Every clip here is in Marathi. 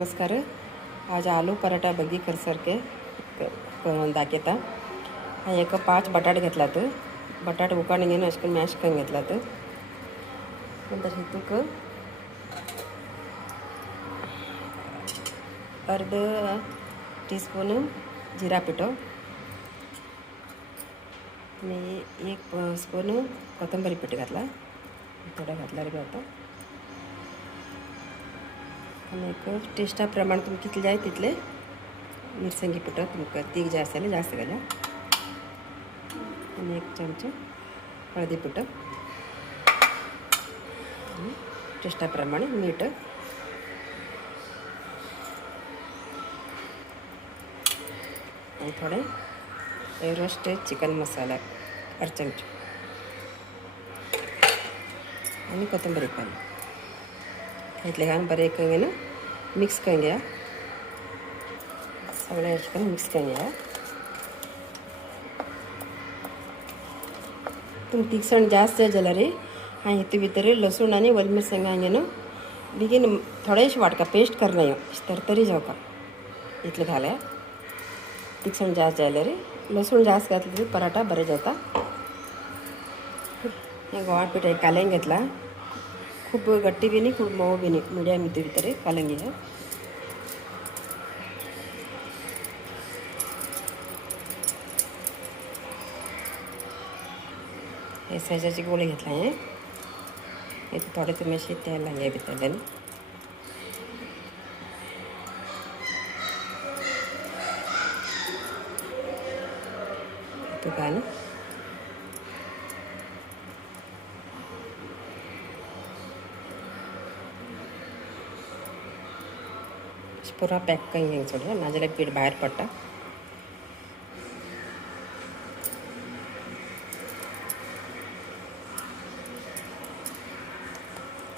नमस्कार. आज आलू पराठा बगी करसारखे दाखयता. हा एक 5 बटाटे घेतलात. बटाटे उकाळून घेऊन अशें मॅश करून घेतलात. नंतर हितूक अर्ध टीस्पून जिरा पिठो आणि 1 स्पून कोथिंबीर पीठ घातला. थोडा घातल्यार बी होता. आणि एक टेस्टा प्रमाण तुम्ही कितले जाय तितले मिरसांगी पिठो तुमकां तीख जाय आसल्यार जास्त घाला. आणि 1 चमचो हळदी पिठो, टेस्टा प्रमाणे मीठ, आणि थोडे रोस्ट चिकन मसाला अर्ध चमचो आणि कोथिंबीर घाला. इतले घालून बरें करून मिक्स करून घ्या. सगळें चिकन मिक्स करून घ्या. तुमकां तिखसाण जास्त जाय जाल्यार हांवें हितून भितर लसूण आनी ओली मिरसांगे हांवें बेगीन थोडेशें वांटका पेस्ट करना तरतरी जावका इतलें घाल्या. तिखसाण जास्त जाय जाल्यार लसूण जास्त घातले पराठा बरें जाता. हें गव्हां पीठ कालयन घेतला. खूब गट्टी भी न्ही, खूब मोव भी न्ही, मिडियम हितून भितर कालून घेया. हे सायजाची गोळी घेतला. हे थोडे तुम्ही अशी तेल घालया भितरल्यान. तुकान पुरा पॅक करून घेवंक सोड, नाजाल्यार पीठ भायर पडटा.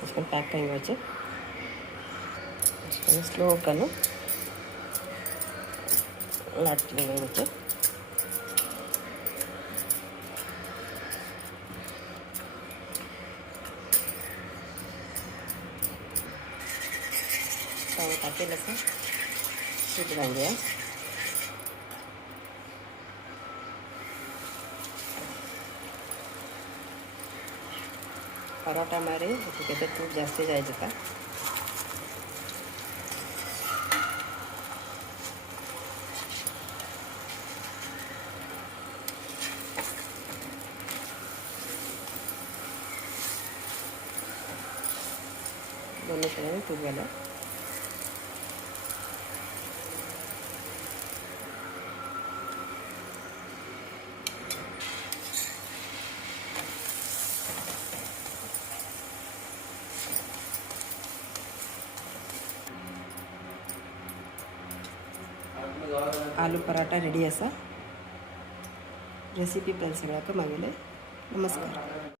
अशें पॅक करून घेवचें. अशें स्लो करून लाटून घेवचें. तापेल असं शीत घालूया. पराठा मारे त्याच्यात तूप जास्त जाय जाता. दोन्ही साईडने तूप घाला. आलू पराठा रेडी असा. रेसिपी बद्दल सगळ्यांक मागयलें. नमस्कार.